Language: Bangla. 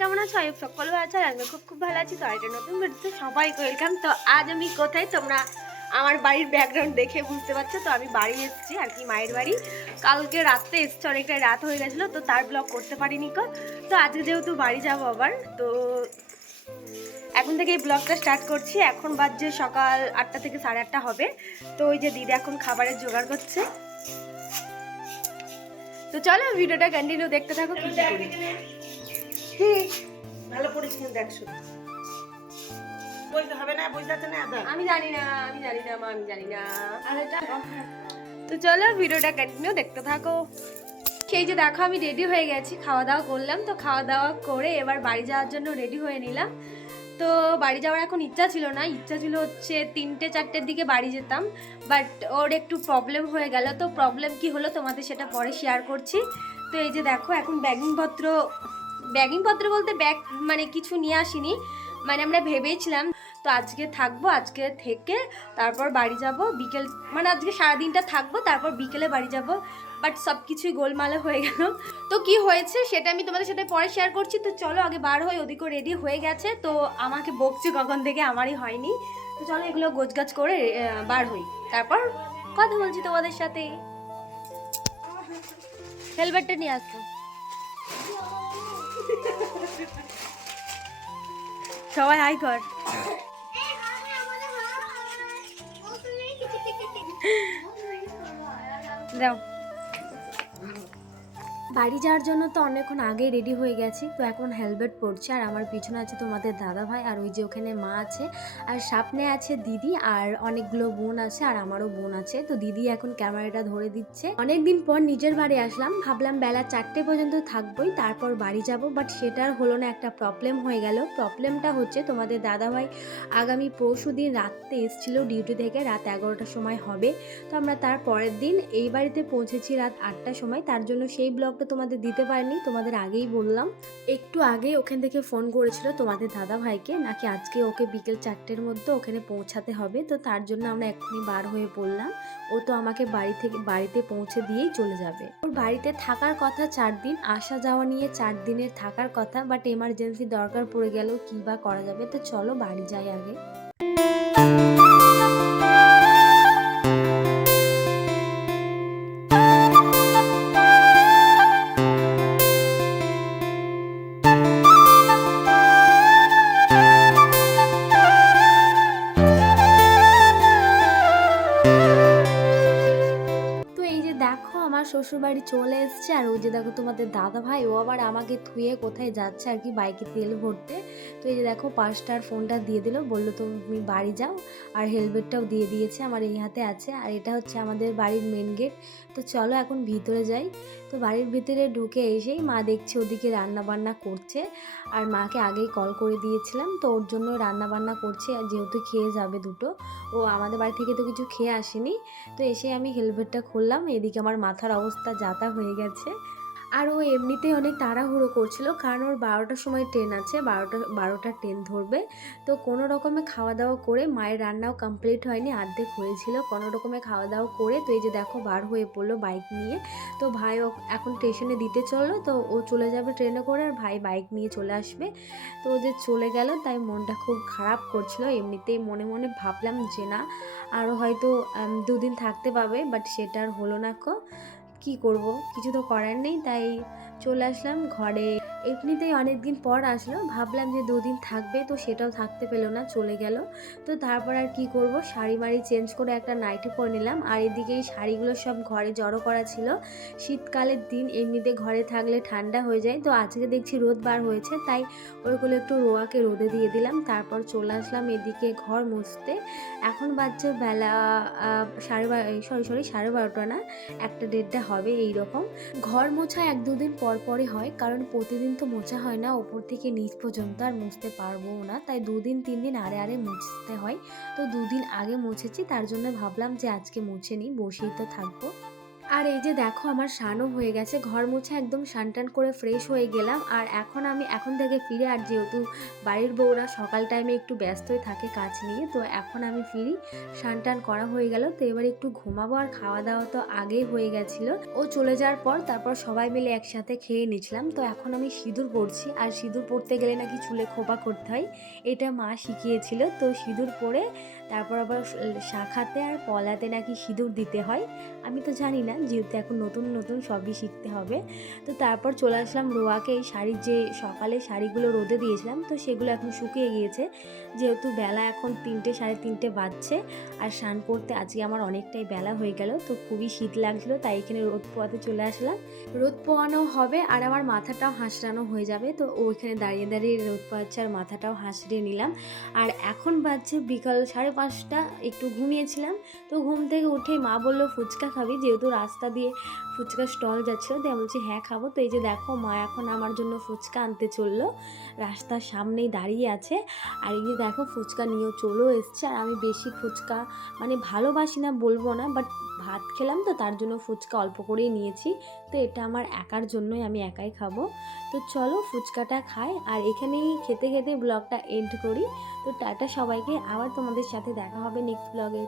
কেমন আছো? আমি সকল ভালো আছো আর আমি খুব খুব ভালো আছি। তো আর নতুন ভিডিওতে সবাই ওয়েলকাম তো আজ আমি কোথায়? তোমরা আমার বাড়ির ব্যাকগ্রাউন্ড দেখে বুঝতে পারছ। তো আমি বাড়ি এসেছি আর কি মায়ের বাড়ি। কালকে রাত্রে এসেছি, অনেকটা রাত হয়ে গেছিল, তো তার ব্লগ করতে পারিনি কো। তো আজকে যেহেতু বাড়ি যাব আবার, তো এখন থেকে এই ব্লগটা স্টার্ট করছি। এখন বাজছে সকাল আটটা থেকে সাড়ে আটটা হবে। তো ওই যে দিদি এখন খাবারের জোগাড় করছে। তো চলো ভিডিওটা কন্টিনিউ দেখতে থাকো করি। ভালো পড়েছি কিন্তু একশো বলতে হবে না বুঝতে পারছে না আমি জানি না আমি জানি না মা আমি জানি না। আর এটা? তো চলো ভিডিওটা কন্টিনিউ দেখতে থাকো। সেই যে দেখো আমি রেডি হয়ে গেছি খাওয়া দাওয়া করলাম। তো খাওয়া দাওয়া করে এবার বাড়ি যাওয়ার জন্য রেডি হয়ে নিলাম। তো বাড়ি যাওয়ার এখন ইচ্ছা ছিল না ইচ্ছা ছিল হচ্ছে তিনটে চারটের দিকে বাড়ি যেতাম। বাট ওর একটু প্রবলেম হয়ে গেল। তো প্রবলেম কি হলো তোমাদের সেটা পরে শেয়ার করছি। তো এই যে দেখো এখন ব্যাগিংপত্র ব্যাগিংপত্র বলতে ব্যাগ মানে কিছু নিয়ে আসিনি। মানে আমরা ভেবেছিলাম, তো আজকে থাকব, আজকে থেকে তারপর বাড়ি যাব, বিকেল মানে আজকে সারাদিনটা থাকব, তারপর বিকেলে বাড়ি যাব। বাট সব কিছুই গোলমালে হয়ে গেল। তো কি হয়েছে সেটা আমি তোমাদের সাথে পরে শেয়ার করছি। তো চলো আগে বার হই, ওদিকেও রেডি হয়ে গেছে। তো আমাকে বকছে কখন থেকে আমারই হয়নি। তো চলো এগুলো গোছগাছ করে বার হই। তারপর কথা বলছি তোমাদের সাথে। হেলমেটটা নিয়ে আসতো সবাই হাই কর। দাও। বাড়ি যাওয়ার জন্য তো অনেকক্ষণ আগেই রেডি হয়ে গেছি, তো এখন হেলমেট পরছে। আর আমার পিছনে আছে তোমাদের দাদা ভাই আর ওই যে ওখানে মা আছে, আর সামনে আছে দিদি, আর অনেকগুলো বোন আছে, আর আমারও বোন আছে। তো দিদি এখন ক্যামেরাটা ধরে দিচ্ছে। অনেকদিন পর নিজের বাড়ি আসলাম, ভাবলাম বেলা চারটে পর্যন্ত থাকবোই, তারপর বাড়ি যাব। বাট সেটার হলো না, একটা প্রবলেম হয়ে গেল। প্রবলেমটা হচ্ছে তোমাদের দাদা ভাই আগামী পরশু দিন রাত্রে এসেছিল ডিউটি থেকে, রাত এগারোটার সময় হবে। তো আমরা তার পরের দিন এই বাড়িতে পৌঁছেছি রাত আটটার সময়। তার জন্য সেই ব্লগটা তোমাদের দিতে পারিনি, তোমাদের আগেই বললাম। একটু আগেই ওখান থেকে ফোন করেছিল তোমাদের দাদা ভাইকে, নাকি আজকে ওকে বিকেল চারটের মধ্যে ওখানে পৌঁছাতে হবে, তো তার জন্য আমরা এক্ষুনি বার হয়ে পড়লাম। ও তো আমাকে বাড়ি থেকে, বাড়িতে পৌঁছে দিয়েই চলে যাবে। ওর বাড়িতে থাকার কথা চার দিন, আসা যাওয়া নিয়ে চার দিনের থাকার কথা বাট এমার্জেন্সি দরকার পড়ে গেল কী বা করা যাবে, তো চলো বাড়ি যাই আগে। দেখো আমার শ্বশুরবাড়ি চলে এসছে, আর ওই যে দেখো তোমাদের দাদা ভাই ও আবার আমাকে থুয়ে কোথায় যাচ্ছে আর কি, বাইকে তেল ভরতে। তো এই যে দেখো পাঁচটার ফোনটা দিয়ে দিল, বলল তুমি বাড়ি যাও, আর হেলমেটটাও দিয়ে দিয়েছে, আমার এই হাতে আছে। আর এটা হচ্ছে আমাদের বাড়ির মেন গেট তো চলো এখন ভিতরে যাই। তো বাড়ির ভিতরে ঢুকে এসেই মা দেখছে ওদিকে রান্না বান্না করছে আর মাকে আগেই কল করে দিয়েছিলাম। তো ওর জন্য রান্না বান্না করছে আর যেহেতু খেয়ে যাবে দুটো, ও আমাদের বাড়ি থেকে তো কিছু খেয়ে আসেনি। তো এসে আমি হেলমেটটা খুললাম, এদিকে আমার মাথার অবস্থা যাতা হয়ে গেছে। আর ও এমনিতেই অনেক তাড়াহুড়ো করছিল, কারণ ওর বারোটার সময় ট্রেন আছে, বারোটা, বারোটার ট্রেন ধরবে। তো কোনো রকমে খাওয়া দাওয়া করে মায়ের রান্নাও কমপ্লিট হয়নি অর্ধেক হয়েছিল। কোনো রকমে খাওয়া দাওয়া করে তো এই যে দেখো বার হয়ে পড়ল বাইক নিয়ে। তো ভাই ও এখন স্টেশনে দিতে চলল, তো ও চলে যাবে ট্রেনে করে আর ভাই বাইক নিয়ে চলে আসবে। তো ও যে চলে গেল, তাই মনটা খুব খারাপ করছিল। এমনিতেই মনে মনে ভাবলাম যে না আরও হয়তো দুদিন থাকতে পাবে বাট সেটা আর হলো না কো। কী করব? কিছু তো করার নেই তাই চলে আসলাম ঘরে এমনিতেই অনেক দিন পর আসলো। ভাবলাম যে দুদিন থাকবে, তো সেটাও থাকতে পেল না, চলে গেল। তো তারপর আর কি করব? শাড়ি মাড়ি চেঞ্জ করে একটা নাইটি পরে নিলাম। আর এদিকে এই শাড়িগুলো সব ঘরে জড়ো করা ছিল। শীতকালের দিন, এমনিতে ঘরে থাকলে ঠান্ডা হয়ে যায়। তো আজকে দেখছি রোদ বার হয়েছে, তাই ওইগুলো একটু রোয়াকে রোদে দিয়ে দিলাম। তারপর চলে আসলাম এদিকে ঘর মুছতে। এখন বাজছে বেলা সাড়ে বারো সরি সরি সাড়ে বারোটা না, একটা দেড়টা হবে এই রকম ঘর মোছা এক দুদিন পর পরই হয়, কারণ প্রতিদিন তো মোছা হয় না, ওপর থেকে নিচ পর্যন্ত আর মুছতে পারব না। তাই দুদিন, তিন দিন আরে আরে মুছতে হয়। তো দুদিন আগে মুছেছি, তার জন্য ভাবলাম যে আজকে মুছে নিই, বসেই তো থাকব। আর এই যে দেখো আমার স্নানও হয়ে গেছে, ঘর মুছে একদম টান করে ফ্রেশ হয়ে গেলাম। আর এখন আমি, এখন থেকে ফিরে, আর যেহেতু বাড়ির বউরা সকাল টাইমে একটু ব্যস্তই থাকে কাজ নিয়ে, তো এখন আমি ফিরি টান করা হয়ে গেল। তো এবার একটু ঘুমাবো, আর খাওয়া দাওয়া তো আগেই হয়ে গেছিল। ও চলে যাওয়ার পর তারপর সবাই মিলে একসাথে খেয়ে নিয়েছিলাম। তো এখন আমি সিঁদুর পরছি আর সিঁদুর পরতে গেলে নাকি চুলে খোপা করতে হয়, এটা মা শিখিয়েছিল। তো সিঁদুর পরে তারপর আবার শাখাতে আর পলাতে নাকি সিঁদুর দিতে হয়। আমি তো জানি না, যেহেতু এখন নতুন নতুন সবই শিখতে হবে। তো তারপর চলে আসলাম রোয়াকে এই শাড়ির যে সকালে শাড়িগুলো রোদে দিয়েছিলাম, তো সেগুলো এখন শুকিয়ে গিয়েছে। যেহেতু বেলা এখন তিনটে, সাড়ে তিনটে বাজছে, আর স্নান করতে আজকে আমার অনেকটাই বেলা হয়ে গেল, তো খুবই শীত লাগছিল, তাই এখানে রোদ পোয়াতে চলে আসলাম। রোদ পোয়ানো হবে আর আমার মাথাটাও হাঁসড়ানো হয়ে যাবে, তো ওইখানে দাঁড়িয়ে দাঁড়িয়ে রোদ পোয়াচ্ছে আর মাথাটাও হাঁসড়িয়ে নিলাম। আর এখন বাজছে বিকাল সাড়ে পাঁচটা একটু ঘুমিয়েছিলাম। তো ঘুম থেকে উঠে মা বলল, ফুচকা খাবি? যেহেতু রাস্তা দিয়ে ফুচকা স্টল যাচ্ছিল তাই বলছি হ্যাঁ খাব। তো এই যে দেখো, মা এখন আমার জন্য ফুচকা আনতে চলল। রাস্তার সামনেই দাঁড়িয়ে আছে। আর এই যে দেখো, ফুচকা নিয়েও চলেও এসছে। আর আমি বেশি ফুচকা মানে ভালোবাসি না, বলব না বাট ভাত খেলাম তো তার জন্য ফুচকা অল্প করেই নিয়েছি। তো এটা আমার একার জন্যই আমি একাই খাব। তো চলো ফুচকাটা খাই আর এখানেই খেতে খেতে ব্লগটা এন্ড করি। তো টাটা সবাইকে, আবার তোমাদের সাথে দেখা হবে নেক্সট ব্লগে